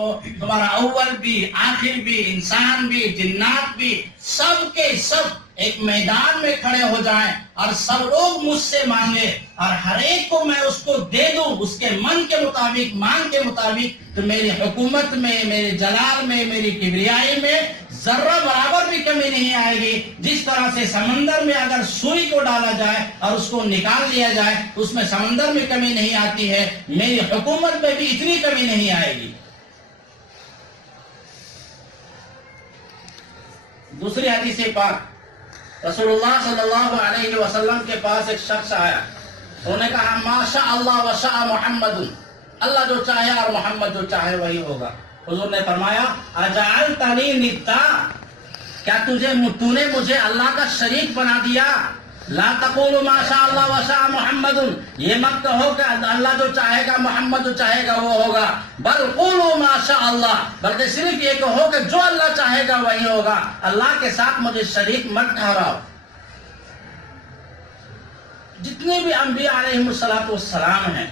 تو تمہارا اول بھی آخر بھی انسان بھی جنات بھی سب کے سب ایک میدان میں کھڑے ہو جائیں اور سب لوگ مجھ سے مانگے اور ہر ایک کو میں اس کو دے دوں اس کے من کے مطابق مانگ کے مطابق، تو میری حکومت میں، میرے جلال میں، میری کبریائی میں ذرہ برابر بھی کمی نہیں آئے گی۔ جس طرح سے سمندر میں اگر سوئی کو ڈالا جائے اور اس کو نکال لیا جائے اس میں سمندر میں کمی نہیں آتی ہے، میری حکومت میں بھی اتنی کمی نہیں آئے گی۔ دوسری حدیث پاک، رسول اللہ صلی اللہ علیہ وسلم کے پاس ایک شخص آیا، انہوں نے کہا ما شاء اللہ و شاء محمد، اللہ جو چاہے اور محمد جو چاہے وہی ہوگا۔ حضور نے فرمایا اجعلتنی ندا، کیا تو نے مجھے اللہ کا شریک بنا دیا؟ لا تقولوا ما شاء اللہ و شاء محمد، یہ مت کہو کہ اللہ جو چاہے گا محمد جو چاہے گا وہ ہوگا، بل قولوا ما شاء اللہ، بلکہ صرف یہ کہو کہ جو اللہ چاہے گا وہی ہوگا، اللہ کے ساتھ مجھے شریک مت ٹھہراؤ۔ جتنے بھی انبیاء علیہم السلام ہیں،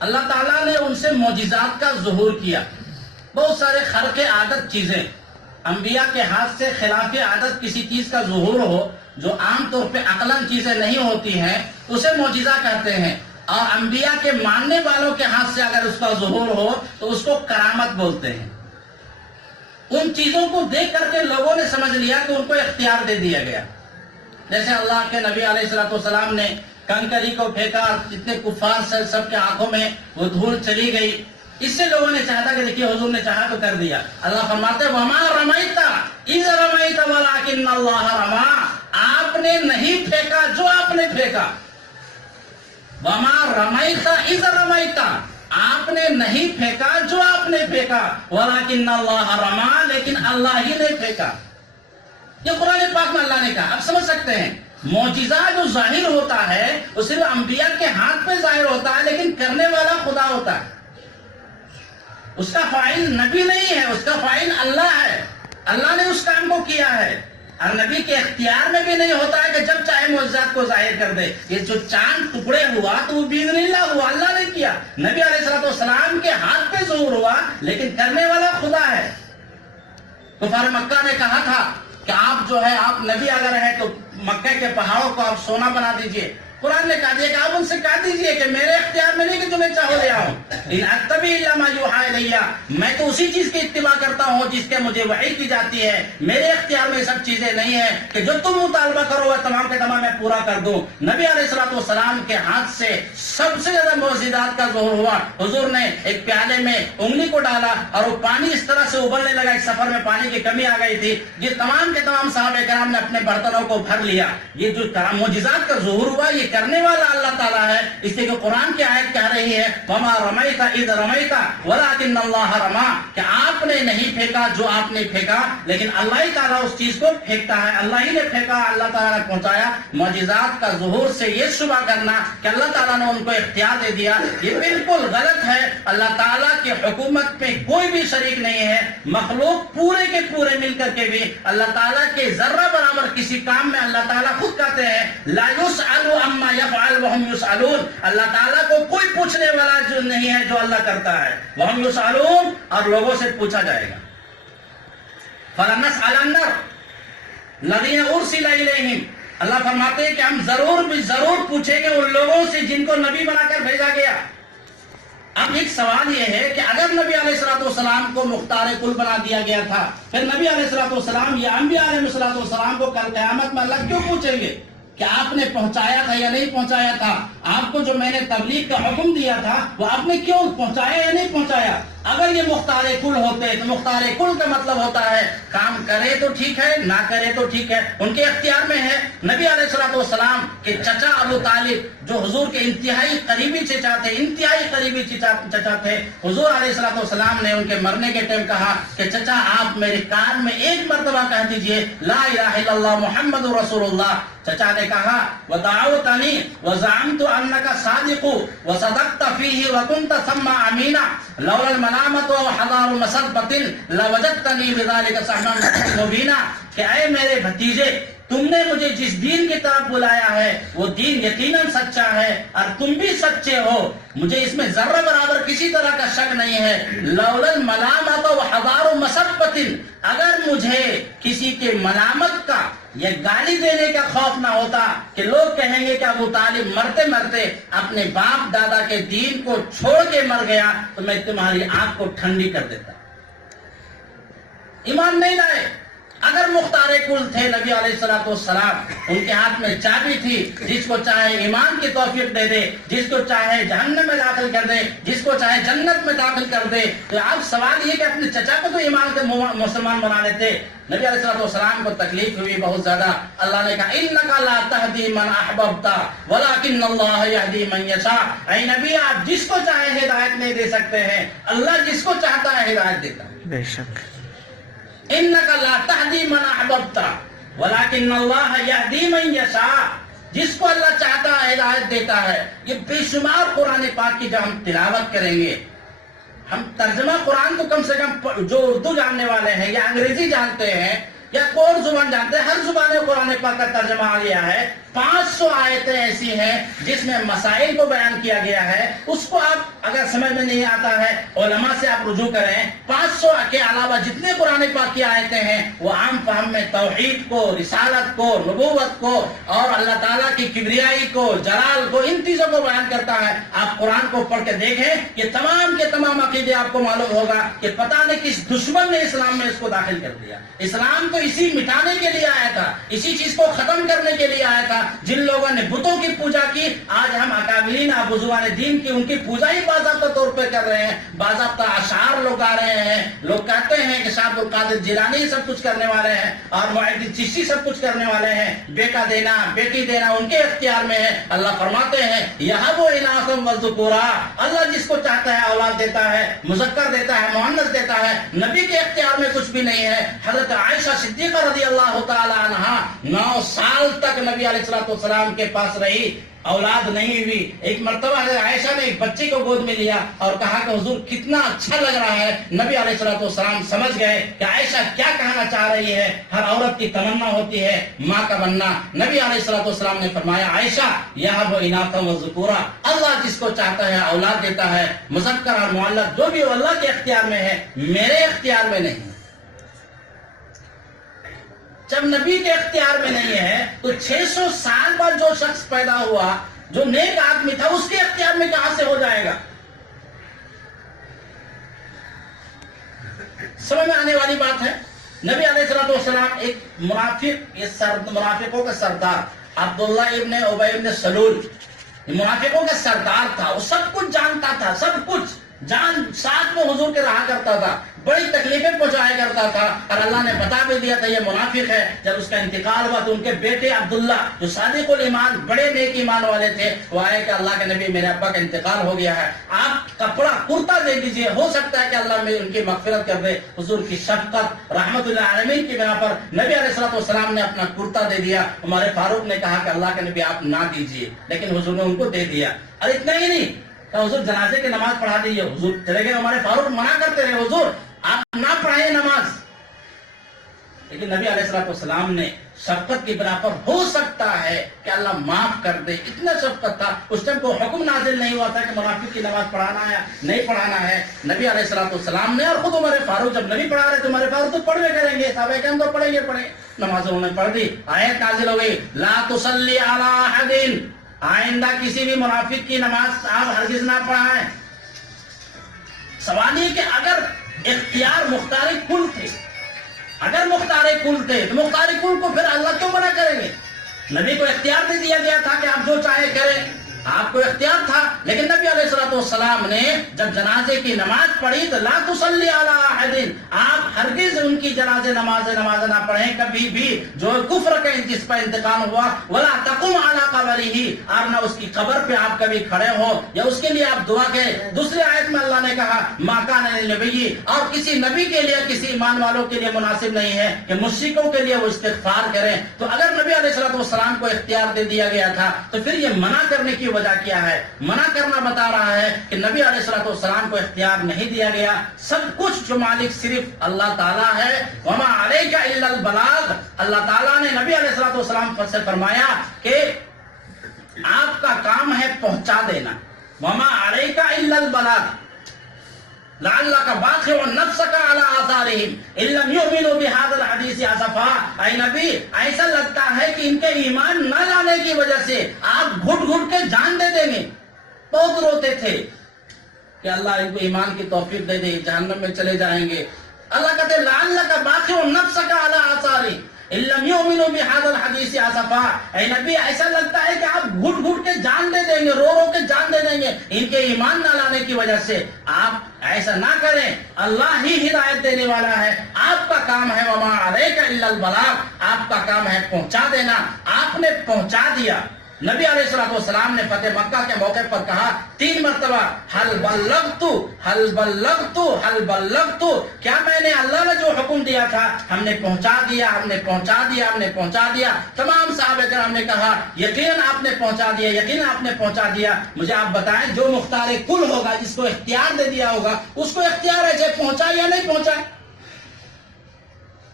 اللہ تعالیٰ نے ان سے معجزات کا ظہور کیا، بہت سارے خرق عادت چیزیں، انبیاء کے ہاتھ سے خلاف عادت کسی چیز کا ظہور ہو جو عام طور پہ عقلاً چیزیں نہیں ہوتی ہیں اسے معجزہ کہتے ہیں، اور انبیاء کے ماننے والوں کے ہاتھ سے اگر اس کا ظہور ہو تو اس کو کرامت بولتے ہیں۔ ان چیزوں کو دیکھ کر کے لوگوں نے سمجھ لیا کہ ان کو اختیار دے دیا گیا، جیسے اللہ کے نبی علیہ السلام نے کنکری کو پھینکا، جتنے کفار سے سب کے آنکھوں میں وہ دھول چلی گئی، اس سے لوگوں نے چاہا تھا کہ دیکھیے حضور نے چاہا تو کر دیا۔ اللہ فرماتے وما رمیت اذ رمیت ولکن اللہ رما، آپ نے نہیں پھینکا جو آپ نے پھینکا، وما رمیت اذ رمیت، آپ نے نہیں پھینکا جو آپ نے پھینکا، ولکن اللہ رما، لیکن اللہ ہی نے پھینکا۔ یہ قرآن پاک میں اللہ نے کہا۔ اب سمجھ سکتے ہیں معجزہ جو ظاہر ہوتا ہے وہ صرف انبیاء کے ہاتھ پہ ظاہر ہوتا ہے، لیکن کرنے والا خدا ہوتا ہے، اس کا فاعل نبی نہیں ہے، اس کا فاعل اللہ ہے، اللہ نے اس کام کو کیا ہے، اور نبی کے اختیار میں بھی نہیں ہوتا ہے کہ جب چاہے معجزات کو ظاہر کر دے۔ یہ جو چاند ٹکڑے ہوا تو وہ باذن اللہ ہوا، اللہ نے کیا، نبی علیہ السلام کے ہاتھ پہ ظہور ہوا، لیکن کرنے والا خدا ہے۔ کفار مکہ نے کہا تھا کہ آپ جو ہے آپ نبی اگر ہے تو مکہ کے پہاڑوں کو آپ سونا بنا دیجئے، قرآن نے کہا دیا کہ آپ ان سے کہہ دیجئے کہ میرے اختیار میں نہیں کہ تمہیں چاہو لے آؤں، ان اتبع الا ما یوحی الی، میں تو اسی چیز کی اتباع کرتا ہوں جس کے مجھے وحی کی جاتی ہے، میرے اختیار میں سب چیزیں نہیں ہیں کہ جو تم مطالبہ کرو وہ تمام کے تمام میں پورا کر دوں۔ نبی علیہ السلام کے ہاتھ سے سب سے زیادہ معجزات کا ظہور ہوا۔ حضور نے ایک پیالے میں انگلی کو ڈالا اور وہ پانی اس طرح سے ابلنے لگا، ایک سفر میں پانی کی کمی آ گئی تھی، یہ تمام کے تمام صحابہ کرام نے اپنے برتنوں کو بھر لیا۔ یہ جو معجزات کا ظہور ہوا یہ کرنے والا اللہ تعالیٰ ہے، اس لیے کہ قرآن کی آیت کہہ رہی ہے وما رمیت اذ رمیت ولکن اللہ رما، کہ آپ نے نہیں پھینکا جو آپ نے پھینکا، لیکن اللہ ہی تعالیٰ اس چیز کو پھینکتا ہے، اللہ ہی نے پھینکا، اللہ تعالیٰ نے پہنچایا۔ معجزات کا ظہور سے یہ شبہ کرنا کہ اللہ تعالیٰ نے ان کو اختیار دے دیا، یہ بالکل غلط ہے۔ اللہ تعالیٰ کی حکومت میں کوئی بھی شریک نہیں ہے، مخلوق پورے کے پورے مل کر کے بھی اللہ تعالیٰ کے ذرہ برابر کسی کام میں اللہ تعالیٰ خود کہتے ہیں لا یسأل عما یفعل وهم یسألون، اللہ تعالیٰ کو کوئی پوچھنے والا جو نہیں ہے جو اللہ کرتا ہے، وهم یسألون، اور لوگوں سے پوچھا جائے گا۔ فلنسألن الذین ارسل الیہم، اللہ فرماتے ہیں کہ ہم ضرور پوچھیں گے ان لوگوں سے جن کو نبی بنا کر بھیجا گیا۔ اب ایک سوال یہ ہے کہ اگر نبی علیہ السلام کو مختار کل بنا دیا گیا تھا، پھر نبی علیہ السلام یا انبیاء علیہ السلام کو کل قیامت میں اللہ کیوں پوچھیں گے کہ آپ نے پہنچایا تھا یا نہیں پہنچایا تھا، آپ کو جو میں نے تبلیغ کا حکم دیا تھا وہ آپ نے کیوں پہنچایا یا نہیں پہنچایا؟ اگر یہ مختار کل ہوتے تو مختار کل کا مطلب ہوتا ہے کام کرے تو ٹھیک ہے نہ کرے تو ٹھیک ہے، ان کے اختیار میں ہے۔ نبی علیہ السلام کے چچا ابو طالب جو حضور کے انتہائی قریبی چچا تھے، انتہائی قریبی چچا تھے، حضور علیہ السلام نے ان کے مرنے کے ٹائم کہا کہ چچا آپ میرے کان میں ایک مرتبہ کہہ دیجئے لا الہ الا اللہ محمد رسول اللہ۔ چچا نے کہا وَدَعَوْتَنِي وَزَعَمْتُ أَنَّكَ صَادِقُ وَصَدَقْتَ فِيهِ وَكُنْتَ ثَمَّ أَمِينًا لَوْلَا الْمَلَامَةُ وَحَضَارُ مَسَبَّةٍ لَوَجَدْتَنِي بِذَلِكَ سَحْمًا مُبِينًا، کہ اے میرے بھتیجے تم نے مجھے جس دین کی طرف بلایا ہے وہ دین یقیناً سچا ہے اور تم بھی سچے ہو، مجھے اس میں ذرہ برابر کسی طرح کا شک نہیں ہے۔ لولا الملامۃ وحذار مسبۃ، اگر مجھے کسی کے ملامت کا یا گالی دینے کا خوف نہ ہوتا کہ لوگ کہیں گے کہ ابو طالب مرتے مرتے اپنے باپ دادا کے دین کو چھوڑ کے مر گیا، تو میں تمہاری آنکھ کو ٹھنڈی کر دیتا۔ ایمان نہیں لائے۔ اگر مختار کل تھے نبی علیہ السلام، ان کے ہاتھ میں چابی تھی، جس کو چاہے ایمان کی توفیق دے دے، جس کو چاہے جہنم میں داخل کر دے، جس کو چاہے جنت میں داخل کر دے، تو اب سوال یہ کہ اپنے چچا کو تو ایمان کے مسلمان بنا لیتے۔ نبی علیہ السلام کو تکلیف ہوئی بہت زیادہ۔ اللہ نے کہا انک لا تہدی من احببت ولکن اللہ یہدی من یشاء، اے نبی آپ جس کو چاہے ہدایت نہیں دے سکتے ہیں، اللہ جس کو چاہتا ہے ہدایت دیتا ہے۔ بے شک۔ انک لا تہدی من احببت ولکن اللہ یہدی من یشاء، جس کو اللہ چاہتا ہے ہدایت دیتا ہے۔ یہ بے شمار قرآن پاک کی جب ہم تلاوت کریں گے، ہم ترجمہ قرآن کو کم سے کم جو اردو جاننے والے ہیں یا انگریزی جانتے ہیں یا کوئی اور زبان جانتے ہیں، ہر زبان میں قرآن پاک کا ترجمہ آ گیا ہے۔ 500 آیتیں ایسی ہیں جس میں مسائل کو بیان کیا گیا ہے، اس کو آپ اگر سمجھ میں نہیں آتا ہے علماء سے آپ رجوع کریں۔ 500 کے علاوہ جتنے قرآن پاک کی آیتیں ہیں وہ عام فہم میں توحید کو، رسالت کو، نبوت کو اور اللہ تعالیٰ کی کبریائی کو، جلال کو، ان چیزوں کو بیان کرتا ہے۔ آپ قرآن کو پڑھ کے دیکھیں کہ تمام کے تمام عقیدے آپ کو معلوم ہوگا کہ پتہ نہیں کس دشمن نے اسلام میں اس کو داخل کر دیا۔ اسلام تو اسی مٹانے کے لیے آیا تھا، اسی چیز کو ختم کرنے کے لیے آیا تھا۔ جن لوگوں نے بتوں کی پوجا کی، آج ہم اکابرین بزرگان دین کی ان کی پوجا ہی باضابطہ طور پہ کر رہے ہیں، باضابطہ اشعار لوگ گا رہے ہیں۔ لوگ کہتے ہیں کہ شاہ عبد القادر جیلانی سب کچھ کرنے والے ہیں اور معین الدین چشتی سب کچھ کرنے والے ہیں، بیٹا دینا بیٹی دینا ان کے اختیار میں ہے۔ اللہ فرماتے ہیں یہب اناثا وذکورا، اللہ جس کو چاہتا ہے اولاد دیتا ہے، مذکر دیتا ہے، مؤنث دیتا ہے۔ نبی کے اختیار میں کچھ بھی نہیں ہے۔ حضرت عائشہ صدیقہ رضی اللہ تعالی عنہا 9 سال تک نبی علیہ السلام کے پاس رہی، اولاد نہیں ہوئی۔ ایک مرتبہ عائشہ نے ایک بچے کو گود میں لیا اور کہا کہ حضور کتنا اچھا لگ رہا ہے۔ نبی علیہ السلام سمجھ گئے کہ عائشہ کیا کہنا چاہ رہی ہے۔ ہر عورت کی تمنا ہوتی ہے ماں کا بننا۔ نبی علیہ السلام نے فرمایا عائشہ یہب اناثا وذکورا، اللہ جس کو چاہتا ہے اولاد دیتا ہے، مذکر اور مؤنث جو بھی اللہ کے اختیار میں ہے، میرے اختیار میں نہیں۔ جب نبی کے اختیار میں نہیں ہے تو 600 سال بعد جو شخص پیدا ہوا جو نیک آدمی تھا اس کے اختیار میں کہاں سے ہو جائے گا؟ سمجھ میں آنے والی بات ہے۔ نبی علیہ السلام ایک منافقوں کا سردار عبداللہ ابن ابی ابن سلول منافقوں کا سردار تھا، وہ سب کچھ جانتا تھا، سب کچھ جان ساتھ میں حضور کے رہا کرتا تھا، بڑی تکلیفیں پہنچایا کرتا تھا اور اللہ نے بتا بھی دیا تھا یہ منافق ہے۔ جب اس کا انتقال ہوا تو ان کے بیٹے عبداللہ جو صادق الایمان بڑے نیک ایمان والے تھے وہ آئے کہ اللہ کے نبی میرے ابا کا انتقال ہو گیا ہے، آپ کپڑا کرتا دے دیجئے، ہو سکتا ہے کہ اللہ میں ان کی مغفرت کر دے۔ حضور کی شفقت رحمت اللہ عالمین کی بنا پر نبی علیہ السلام نے اپنا کرتا دے دیا۔ عمر فاروق نے کہا کہ اللہ کے نبی آپ نہ دیجئے، لیکن حضور نے ان کو دے دیا۔ اور اتنا ہی نہیں کہ حضور جنازے کی نماز پڑھا دیجیے، حضور چلے گئے، عمر فاروق منع کرتے رہے حضور آپ نہ پڑھائیں نماز، لیکن نبی علیہ السلام نے شفقت کی بنا پر ہو سکتا ہے کہ اللہ معاف کر دے، اتنا شفقت تھا۔ اس ٹائم کو حکم نازل نہیں ہوا تھا کہ منافق کی نماز پڑھانا ہے نہیں پڑھانا ہے۔ نبی علیہ السلام نے اور خود عمر فاروق جب نبی پڑھا رہے تو عمر فاروق تو پڑھوے کریں گے، صحابہ کرام تو پڑھیں گے، نماز انہوں نے پڑھ دی، آیت نازل ہو گئی لا تصلی علی احد، آئندہ کسی بھی منافق کی نماز آپ ہرگز نہ پڑھائیں۔ سوال یہ کہ اگر اختیار مختار کل تھے، اگر مختار کل تھے تو مختار کل کو پھر اللہ کیوں منع کریں گے؟ نبی کو اختیار دے دیا گیا تھا کہ آپ جو چاہے کریں، آپ کو اختیار تھا، لیکن نبی علیہ السلام نے جب جنازے کی نماز پڑھی تو لا تصلی علی احد، آپ ہرگز ان کی جنازے نماز نہ پڑھیں کبھی بھی جو کفر کا جس پر انتقال ہوا، ولا تقم علی قبرہ، اور نہ اس کی قبر پہ آپ کبھی کھڑے ہو یا اس کے لیے آپ دعا کریں۔ دوسری آیت میں اللہ نے کہا ما کان للنبی، اور کسی نبی کے لیے کسی ایمان والوں کے لیے مناسب نہیں ہے کہ مشرکوں کے لیے وہ استغفار کریں۔ تو اگر نبی علیہ السلام کو اختیار دے دیا گیا تھا تو پھر یہ منع کرنے کی وجہ کیا ہے، منع کرنا بتا رہا ہے کہ نبی علیہ الصلوۃ والسلام کو اختیار نہیں دیا گیا، سب کچھ جو مالک صرف اللہ تعالیٰ ہے۔ وما علیک الا البلاغ، اللہ تعالیٰ نے نبی علیہ الصلوۃ والسلام سے فرمایا کہ آپ کا کام ہے پہنچا دینا۔ وما علیک الا البلاغ لعلک باخع نفسک علی آثارہم ان لم یؤمنوا بہذا الحدیث اسفا۔ اے نبی، ایسا لگتا ہے کہ ان کے ایمان نہ لانے کی وجہ سے آپ گھٹ گھٹ کے جان دے دیں گے۔ بہت روتے تھے کہ اللہ ان کو ایمان کی توفیق دے دے، جہنم میں چلے جائیں گے۔ اللہ کہتے لعلک باخع نفسک علی آثارہم ان لم یؤمنوا بہذا الحدیث اسفا۔ اے نبی، ایسا لگتا ہے کہ آپ گھٹ گھٹ کے جان دے دیں گے، رو رو کے جان دے دیں گے ان کے ایمان نہ لانے کی وجہ سے۔ آپ ایسا نہ کریں، اللہ ہی ہدایت دینے والا ہے، آپ کا کام ہے وما علیک الا البلاغ، آپ کا کام ہے پہنچا دینا۔ آپ نے پہنچا دیا۔ نبی علیہ الصلوۃ والسلام نے فتح مکہ کے موقع پر کہا 3 مرتبہ حل بلغت حل بلغت حل بلغت، کیا میں نے اللہ نے جو حکم دیا تھا ہم نے پہنچا دیا، ہم نے پہنچا دیا، ہم نے پہنچا دیا۔ تمام صحابہ کرام نے کہا یقیناً آپ نے پہنچا دیا، یقیناً آپ نے پہنچا دیا۔ مجھے آپ بتائیں، جو مختار کل ہوگا، جس کو اختیار دے دیا ہوگا، اس کو اختیار ہے چاہے پہنچا یا نہیں پہنچا۔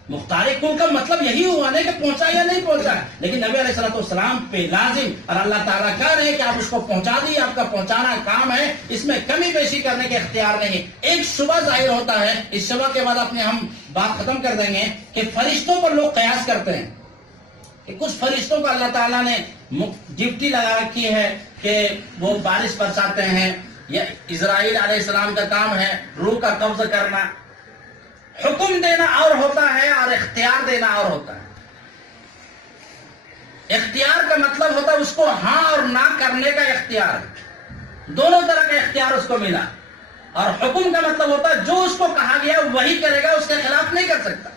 مختار کل کا مطلب یہی ہوا نہیں کہ پہنچا یا نہیں پہنچا، لیکن نبی علیہ الصلوۃ والسلام پہ لازم، اور اللہ تعالیٰ کہہ رہے ہیں کہ آپ اس کو پہنچا دیے، آپ کا پہنچانا کام ہے، اس میں کمی بیشی کرنے کے اختیار نہیں۔ ایک شبہ ظاہر ہوتا ہے، اس شبہ کے بعد اپنے ہم بات ختم کر دیں گے کہ فرشتوں پر لوگ قیاس کرتے ہیں کہ کچھ فرشتوں کو اللہ تعالیٰ نے ڈیوٹی لگا رکھی ہے کہ وہ بارش برساتے ہیں، یا اسرائیل علیہ السلام کا کام ہے روح کا قبض کرنا۔ حکم دینا اور ہوتا ہے اور اختیار دینا اور ہوتا ہے۔ اختیار کا مطلب ہوتا ہے اس کو ہاں اور نہ کرنے کا اختیار، دونوں طرح کا اختیار اس کو ملا۔ اور حکم کا مطلب ہوتا ہے جو اس کو کہا گیا وہی کرے گا، اس کے خلاف نہیں کر سکتا۔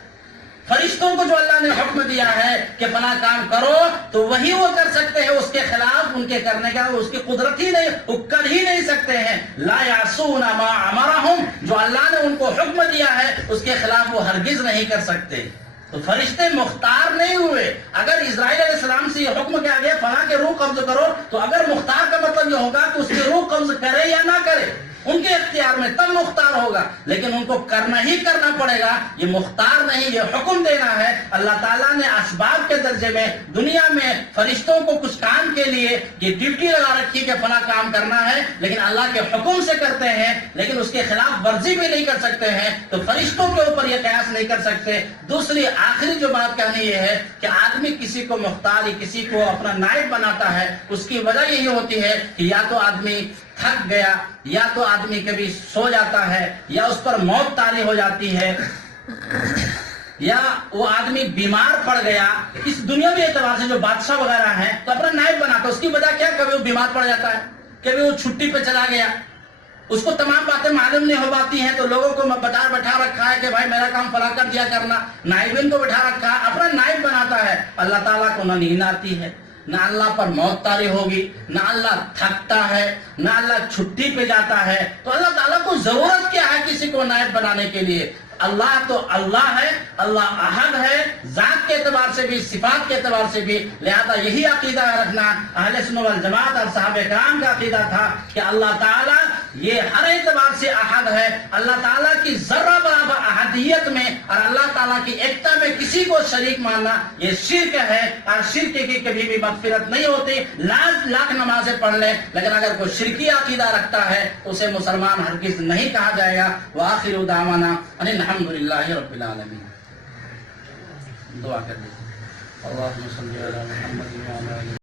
فرشتوں کو جو اللہ نے حکم دیا ہے کہ فلاں کام کرو تو وہی وہ کر سکتے ہیں، اس کے خلاف ان کے کرنے کا اس کی قدرت ہی نہیں، وہ کر ہی نہیں سکتے ہیں۔ لا یعصون ما امرہم، جو اللہ نے ان کو حکم دیا ہے اس کے خلاف وہ ہرگز نہیں کر سکتے۔ تو فرشتے مختار نہیں ہوئے۔ اگر اسرائیل علیہ السلام سے یہ حکم کیا گیا فلاں کے روح قبض کرو، تو اگر مختار کا مطلب یہ ہوگا کہ اس کی روح قبض کرے یا نہ کرے، ان کے اختیار میں تب مختار ہوگا، لیکن ان کو کرنا ہی کرنا پڑے گا۔ یہ مختار نہیں، یہ حکم دینا ہے۔ اللہ تعالیٰ نے اسباب کے درجے میں دنیا میں فرشتوں کو کچھ کام کے لیے یہ ڈیوٹی لگا رکھی کہ فلاں کام کرنا ہے، لیکن اللہ کے حکم سے کرتے ہیں، لیکن اس کے خلاف ورزی بھی نہیں کر سکتے ہیں، تو فرشتوں کے اوپر یہ قیاس نہیں کر سکتے۔ دوسری آخری جو بات کہنی یہ ہے کہ آدمی کسی کو مختار، کسی کو اپنا نائب بناتا ہے، اس کی وجہ یہی ہوتی ہے کہ یا تو آدمی تھک گیا، یا تو آدمی کبھی سو جاتا ہے، یا اس پر موت طاری ہو جاتی ہے، یا وہ آدمی بیمار پڑ گیا۔ اس دنیاوی اعتبار سے جو بادشاہ وغیرہ ہیں تو اپنا نائب بناتا ہے، اس کی وجہ کیا؟ کبھی وہ بیمار پڑ جاتا ہے، کبھی وہ چھٹی پہ چلا گیا، اس کو تمام باتیں معلوم نہیں ہو پاتی ہیں، تو لوگوں کو بٹھا رکھا ہے کہ بھائی میرا کام فلاں کر دیا کرنا، نائبین کو بٹھا رکھا ہے، اپنا نائب بناتا ہے۔ اللہ تعالیٰ کو نہ نیند آتی ہے، نہ اللہ پر موت طاری ہوگی، نہ اللہ تھکتا ہے، نہ اللہ چھٹی پہ جاتا ہے، تو اللہ تعالیٰ کو ضرورت کیا ہے کسی کو نائب بنانے کے لیے؟ اللہ تو اللہ ہے، اللہ احد ہے، ذات کے اعتبار سے بھی، صفات کے اعتبار سے بھی۔ لہذا یہی عقیدہ رکھنا اہل سنت والجماعت اور صحابہ کرام کا عقیدہ تھا کہ اللہ تعالیٰ یہ ہر اعتبار سے احد ہے۔ اللہ تعالیٰ کی ذرہ برابر احدیت میں اور اللہ تعالیٰ کی ایکتا میں کسی کو شریک ماننا یہ شرک ہے، اور شرک کی کبھی بھی مغفرت نہیں ہوتی۔ لاکھ نمازیں پڑھ لے، لیکن اگر کوئی شرکی عقیدہ رکھتا ہے تو اسے مسلمان ہرگز نہیں کہا جائے گا۔ وآخر دعوانا ان الحمدللہ رب العالمین۔ دعا کر لیجیے۔ اللہم صلی علی محمد وعلی